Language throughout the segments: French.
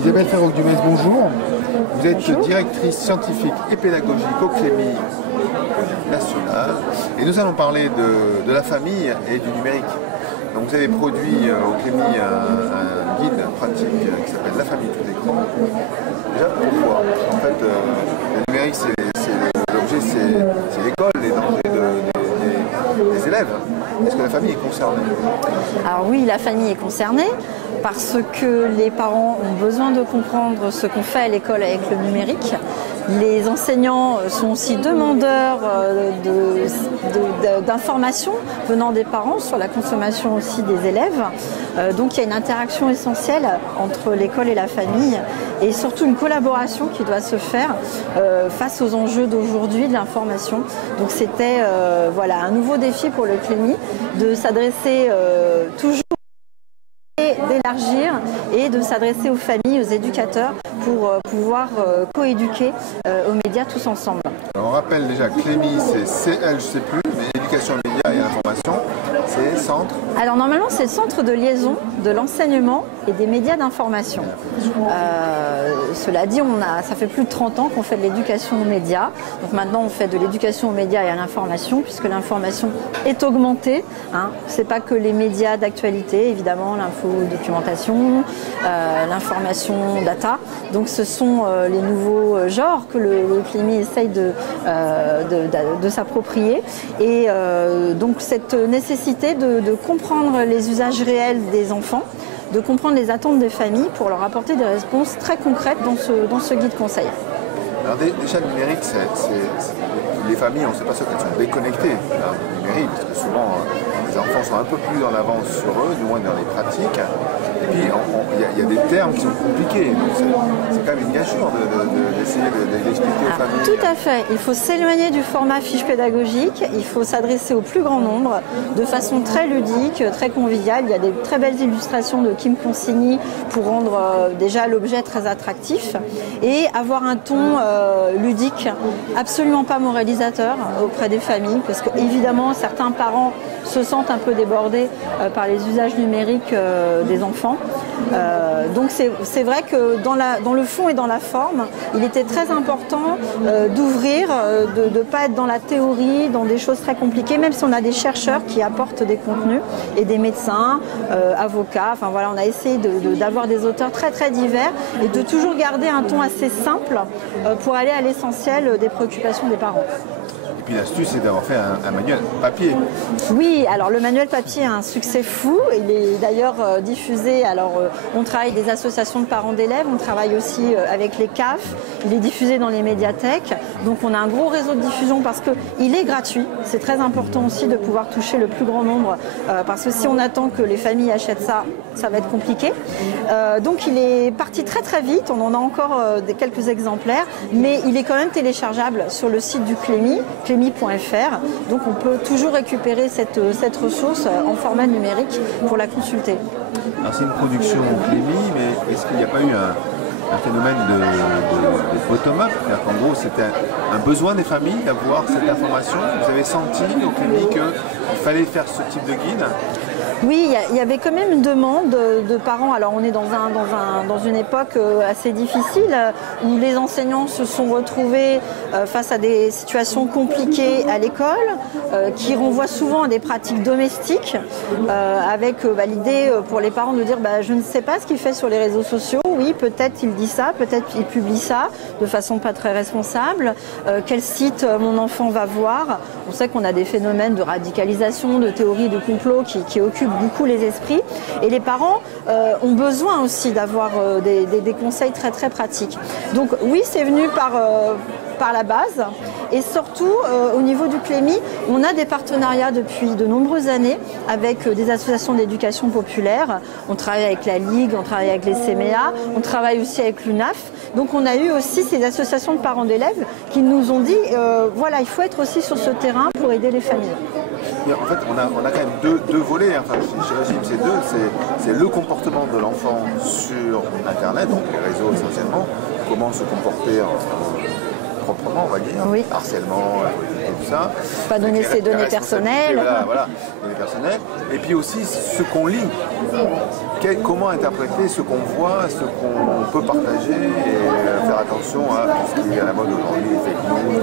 Isabelle Ferroc-Dumez, bonjour. Vous êtes Bonjour. directrice scientifique et pédagogique au Clémy national et nous allons parler de la famille et du numérique. Donc vous avez produit au Clémy un guide pratique qui s'appelle La famille tout écran. Déjà pourquoi? En fait, le numérique l'objet, c'est l'école, les dangers des élèves. Est-ce que la famille est concernée? Alors oui, la famille est concernée parce que les parents ont besoin de comprendre ce qu'on fait à l'école avec le numérique. Les enseignants sont aussi demandeurs d'informations venant des parents sur la consommation aussi des élèves. Donc il y a une interaction essentielle entre l'école et la famille et surtout une collaboration qui doit se faire face aux enjeux d'aujourd'hui de l'information. Donc c'était voilà, un nouveau défi pour le Clémy de s'adresser toujours d'élargir et de s'adresser aux familles, aux éducateurs pour pouvoir coéduquer aux médias tous ensemble. Alors on rappelle déjà que Clémy c'est CL, je sais plus, mais éducation aux médias et information, c'est centre. Alors normalement c'est le centre de liaison de l'enseignement et des médias d'information. Cela dit, ça fait plus de 30 ans qu'on fait de l'éducation aux médias. Donc maintenant on fait de l'éducation aux médias et à l'information puisque l'information est augmentée. C'est pas que les médias d'actualité, évidemment, l'infodocumentation, l'information data. Donc ce sont les nouveaux genres que le Clémy essaye de s'approprier. Et donc cette nécessité de comprendre les usages réels des enfants, de comprendre les attentes des familles pour leur apporter des réponses très concrètes dans ce guide conseil. Alors déjà le numérique, les familles, on ne sait pas sûr qu'elles sont déconnectées du numérique, parce que souvent les enfants sont un peu plus en avance sur eux, du moins dans les pratiques. Et puis il y a des termes qui sont compliqués, donc c'est quand même une gageure d'essayer d'expliquer aux familles. Tout à fait, il faut s'éloigner du format fiche pédagogique, il faut s'adresser au plus grand nombre de façon très ludique, très conviviale. Il y a des très belles illustrations de Kim Consigny pour rendre déjà l'objet très attractif et avoir un ton ludique, absolument pas moralisateur auprès des familles, parce que évidemment certains parents se sentent un peu débordés par les usages numériques des enfants. Donc c'est vrai que dans le fond et dans la forme, il était très important d'ouvrir, de ne pas être dans la théorie, dans des choses très compliquées, même si on a des chercheurs qui apportent des contenus et des médecins, avocats. Enfin voilà, on a essayé d'avoir des auteurs très très divers et de toujours garder un ton assez simple pour aller à l'essentiel des préoccupations des parents. Et puis l'astuce, c'est d'avoir fait un manuel papier. Oui, alors le manuel papier a un succès fou. Il est d'ailleurs diffusé. Alors on travaille avec des associations de parents d'élèves, on travaille aussi avec les CAF. Il est diffusé dans les médiathèques. Donc on a un gros réseau de diffusion parce qu'il est gratuit. C'est très important aussi de pouvoir toucher le plus grand nombre parce que si on attend que les familles achètent ça, ça va être compliqué. Donc il est parti très très vite. On en a encore quelques exemplaires, mais il est quand même téléchargeable sur le site du Clémy. Clémy.fr. Donc on peut toujours récupérer cette ressource en format numérique pour la consulter. Alors c'est une production Clémy, mais est-ce qu'il n'y a pas eu un phénomène de bottom-up? C'est-à-dire qu'en gros c'était un besoin des familles d'avoir cette information. Vous avez senti au Clémy qu'il fallait faire ce type de guide? Oui, il y avait quand même une demande de parents. Alors on est dans une époque assez difficile où les enseignants se sont retrouvés face à des situations compliquées à l'école qui renvoient souvent à des pratiques domestiques avec l'idée pour les parents de dire je ne sais pas ce qu'il fait sur les réseaux sociaux. Oui, peut-être il dit ça, peut-être il publie ça de façon pas très responsable. Quel site mon enfant va voir? On sait qu'on a des phénomènes de radicalisation, de théories de complot qui occupent beaucoup les esprits et les parents ont besoin aussi d'avoir des conseils très très pratiques. Donc oui, c'est venu par la base et surtout au niveau du Clémy, on a des partenariats depuis de nombreuses années avec des associations d'éducation populaire. On travaille avec la Ligue, on travaille avec les CMEA, on travaille aussi avec l'UNAF. Donc on a eu aussi ces associations de parents d'élèves qui nous ont dit voilà, il faut être aussi sur ce terrain pour aider les familles. Et en fait, on a quand même deux volets, enfin, je résume ces deux, c'est le comportement de l'enfant sur Internet, donc les réseaux essentiellement, comment se comporter proprement, on va dire, oui. Harcèlement, tout ça. Pas donner ses données personnelles. Voilà, données personnelles. Et puis aussi ce qu'on lit. comment interpréter ce qu'on voit, ce qu'on peut partager et faire attention à tout ce qui est à la mode aujourd'hui, les fake news,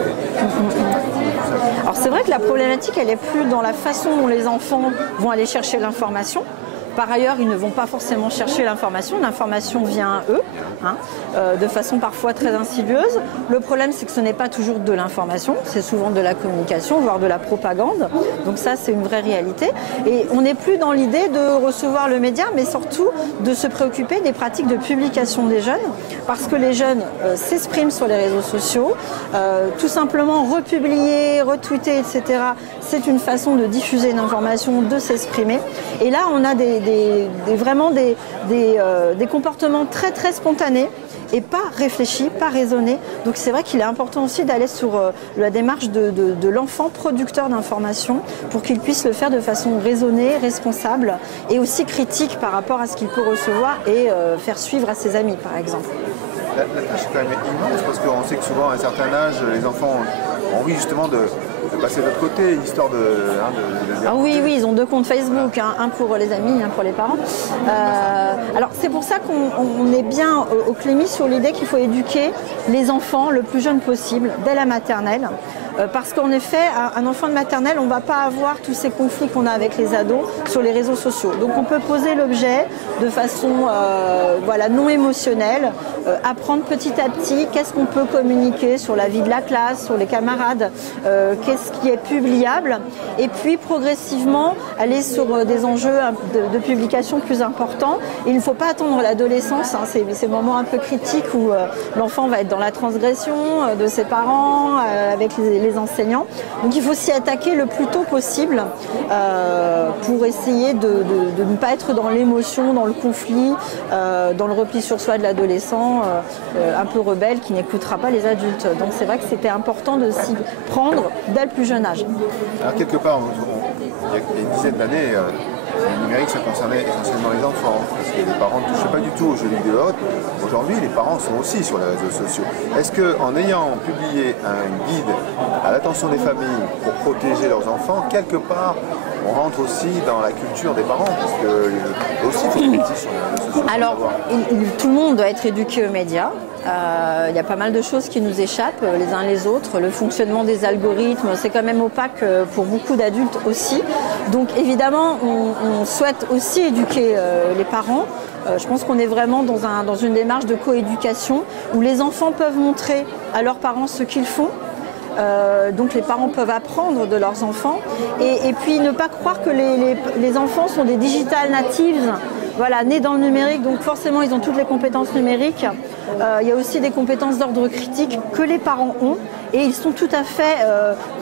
Alors c'est vrai que la problématique, elle est plus dans la façon dont les enfants vont aller chercher l'information. Par ailleurs, ils ne vont pas forcément chercher l'information vient à eux, de façon parfois très insidieuse. Le problème, c'est que ce n'est pas toujours de l'information, c'est souvent de la communication, voire de la propagande. Donc ça, c'est une vraie réalité. Et on n'est plus dans l'idée de recevoir le média, mais surtout de se préoccuper des pratiques de publication des jeunes, parce que les jeunes s'expriment sur les réseaux sociaux, tout simplement republier, retweeter, etc. C'est une façon de diffuser une information, de s'exprimer. Et là, on a vraiment des comportements très très spontanés et pas réfléchis, pas raisonnés. Donc c'est vrai qu'il est important aussi d'aller sur la démarche de l'enfant producteur d'informations pour qu'il puisse le faire de façon raisonnée, responsable et aussi critique par rapport à ce qu'il peut recevoir et faire suivre à ses amis par exemple. La tâche est quand même immense parce qu'on sait que souvent à un certain âge, les enfants ont envie justement de passer de l'autre côté, histoire de ah oui, ils ont 2 comptes Facebook, un pour les amis, un pour les parents. Alors c'est pour ça qu'on est bien au Clémy sur l'idée qu'il faut éduquer les enfants le plus jeune possible, dès la maternelle. Parce qu'en effet, un enfant de maternelle, on ne va pas avoir tous ces conflits qu'on a avec les ados sur les réseaux sociaux. Donc on peut poser l'objet de façon non émotionnelle, apprendre petit à petit qu'est-ce qu'on peut communiquer sur la vie de la classe, sur les camarades, qu'est-ce qui est publiable, et puis progressivement aller sur des enjeux de publication plus importants. Il ne faut pas attendre l'adolescence, ces moments un peu critiques où l'enfant va être dans la transgression de ses parents, avec les enseignants. Donc il faut s'y attaquer le plus tôt possible pour essayer de ne pas être dans l'émotion, dans le conflit, dans le repli sur soi de l'adolescent un peu rebelle qui n'écoutera pas les adultes. Donc c'est vrai que c'était important de s'y prendre dès le plus jeune âge. Alors quelque part, il y a une dizaine d'années, le numérique, ça concernait essentiellement les enfants, parce que les parents ne touchaient pas du tout aux jeux vidéo. Aujourd'hui, les parents sont aussi sur les réseaux sociaux. Est-ce qu'en ayant publié un guide à l'attention des familles pour protéger leurs enfants, quelque part, on rentre aussi dans la culture des parents, parce que aussi, il faut qu'ils sur les réseaux sociaux. Alors, tout le monde doit être éduqué aux médias. Il y a pas mal de choses qui nous échappent les uns les autres. Le fonctionnement des algorithmes, c'est quand même opaque pour beaucoup d'adultes aussi. Donc évidemment, on souhaite aussi éduquer les parents. Je pense qu'on est vraiment dans une démarche de coéducation où les enfants peuvent montrer à leurs parents ce qu'ils font. Donc les parents peuvent apprendre de leurs enfants et puis ne pas croire que les enfants sont des digital natives, nés dans le numérique, donc forcément ils ont toutes les compétences numériques. Il y a aussi des compétences d'ordre critique que les parents ont et ils sont tout à fait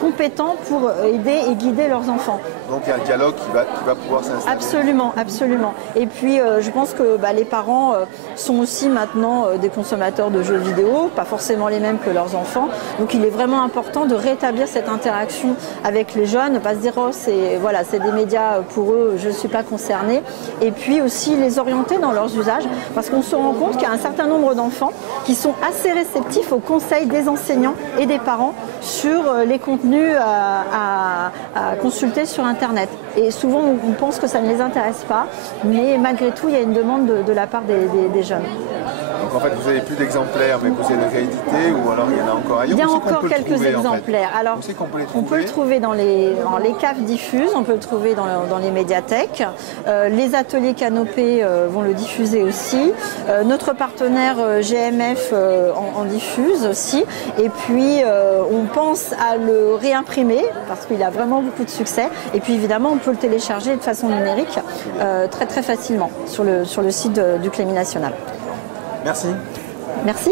compétents pour aider et guider leurs enfants. Donc il y a un dialogue qui va pouvoir s'installer. Absolument, absolument. Et puis je pense que les parents sont aussi maintenant des consommateurs de jeux vidéo, pas forcément les mêmes que leurs enfants. Donc il est vraiment important de rétablir cette interaction avec les jeunes, ne pas se dire c'est des médias pour eux, je ne suis pas concernée. Et puis aussi les orienter dans leurs usages, parce qu'on se rend compte qu'il y a un certain nombre d'enfants qui sont assez réceptifs aux conseils des enseignants et des parents sur les contenus à consulter sur Internet. Et souvent, on pense que ça ne les intéresse pas, mais malgré tout, il y a une demande de la part des jeunes. Donc en fait, vous n'avez plus d'exemplaires, mais vous avez réédité ou alors il y en a encore ailleurs? Il y a encore quelques exemplaires. En fait alors, on peut le trouver dans les caves diffuses, on peut le trouver dans les médiathèques. Les ateliers Canopée vont le diffuser aussi. Notre partenaire GMF en diffuse aussi. Et puis, on pense à le réimprimer parce qu'il a vraiment beaucoup de succès. Et puis, évidemment, on peut le télécharger de façon numérique très très facilement sur le site du Clémy National. Merci. Merci.